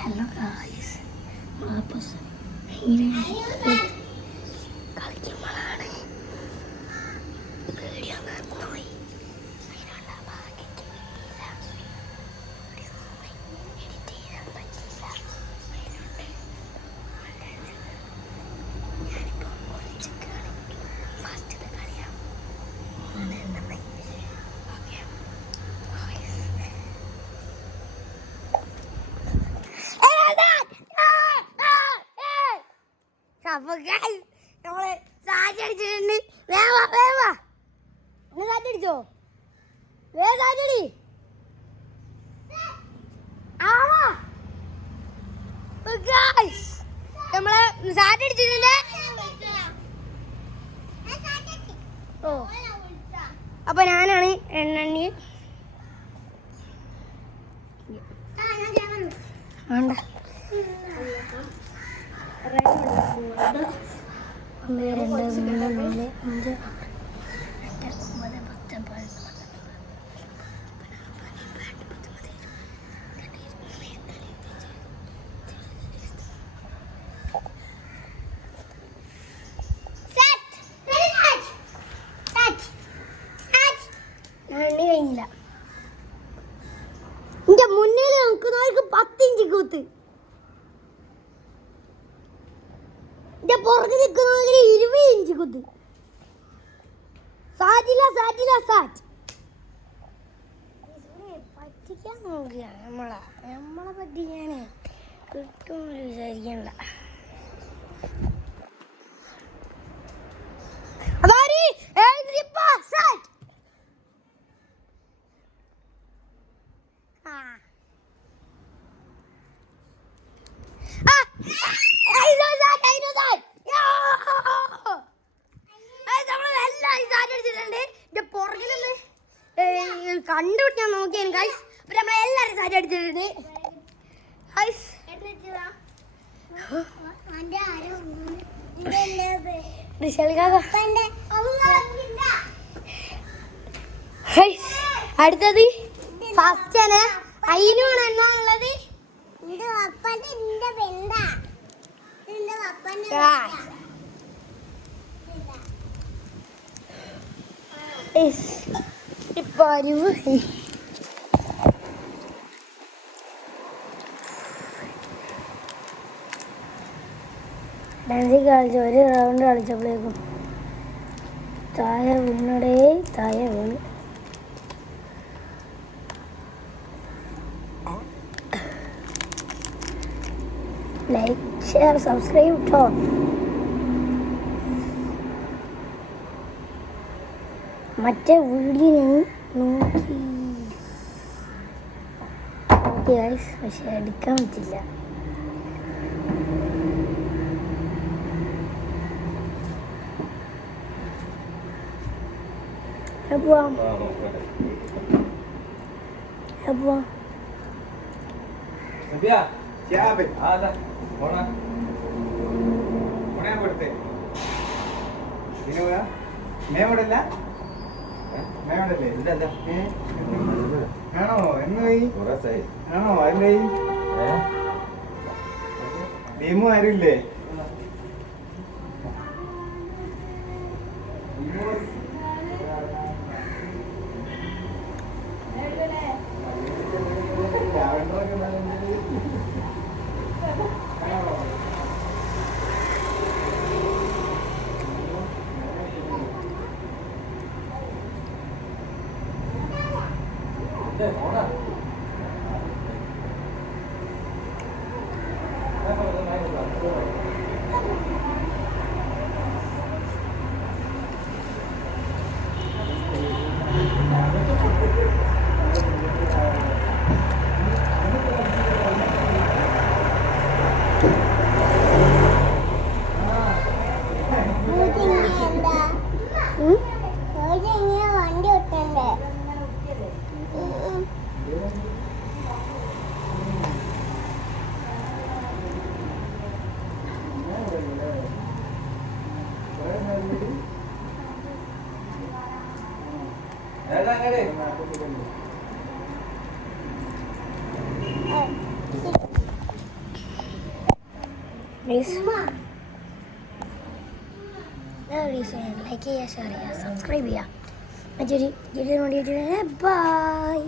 Hello guys, വാപ്പസ് ഇങ്ങനെ കളിക്കുമ്പോഴാണ് video നിർന്നുപോയി. അതിനുള്ള ഭാഗ്യക്ക് വേണ്ടിയില്ല, വീഡിയോ എഡിറ്റ് ചെയ്യാൻ പറ്റിയില്ല. അതിനുണ്ട് ഞാനിപ്പോൾ ഒളിച്ചിക്കാണ്. ഫസ്റ്റത്തെ കളിയാണ്. അപ്പൊ നമ്മള് സാറ്റടിച്ചിട്ടുണ്ട്. വേവാ വേവാ ഒന്ന് സാറ്റടിച്ചോ, വേ സാറ്റടി നമ്മള് സാറ്റടിച്ചിട്ടുണ്ട്. ഓ അപ്പൊ ഞാനാണ് എണ്ണി വേണ്ട 1 2 3 4 5 6 7 8 9 10 11 കഴിഞ്ഞില്ല. എന്റെ മുന്നിൽ നോക്കുന്നവർക്ക് 10 ഇഞ്ച് കൂത്ത്, എന്റെ പുറകെ നിൽക്കുന്നവർക്ക് 20 ഇഞ്ച് കുത്ത്. സാറ്റില്ല സാറ്റില്ല സാറ്റ് പറ്റിക്കാൻ നോക്കുകയാണ്. നമ്മളെ പറ്റിക്കാന് കിട്ടുമെന്ന് വിചാരിക്കണ്ട. പുറകിലൊന്ന് കണ്ടുപിടിക്കാൻ നോക്കിയാണ് ഗൈസ്. അപ്പൊ നമ്മളെല്ലാരും സാരി അടിച്ചിട്ടുണ്ട് ഗൈസ്. അടുത്തത് ഫസ്റ്റ് ആണ്. അതിനാണ് എന്നുള്ളത് ഇപ്പൊ ഡാൻസിൽ കളിച്ച് 1 റൗണ്ട് കളിച്ചപ്പോഴേക്കും താഴെ വീണ്. ലൈക്ക് ഷെയർ സബ്സ്ക്രൈബ് കേട്ടോ. മറ്റേ വീഡിയോ നോക്കി ഗൈസ്, പക്ഷെ എടുക്കാൻ പറ്റില്ല. പോവാം. ആണോ എന്നായി ആണോ അല്ലായി ഭീമു ആരുമില്ലേ? പ്ലീസ് ലൈക്ക് ചെയ്യുക, ഷെയർ ചെയ്യുക, സബ്സ്ക്രൈബ് ചെയ്യുക. മറ്റൊരു വീഡിയോ ബൈ.